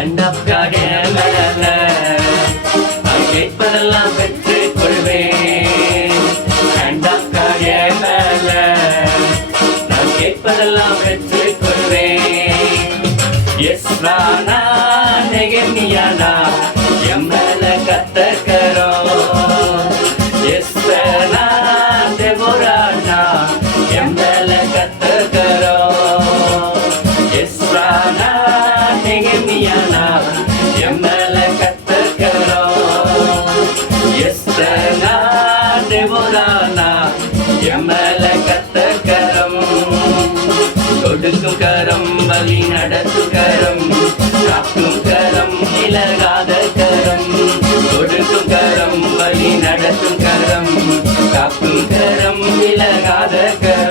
கண்டப்காக நான் கேட்பதெல்லாம் பெற்றுக் கொள்வேன். கண்டப்காக நான் கேட்பதெல்லாம் பெற்றுக் கொள்வேன். எஸ்ரானா நெகமியானா எம்மல கத்தக்கரோ எஸ் கொடுக்கும் கரம் வழி நடத்தும் கரம். காக்கும் கரம் இலகாத கரம். கொடுக்கும் கரம் வழி நடத்தும் கரம். காக்கும் கரம் இலகாத கரம்.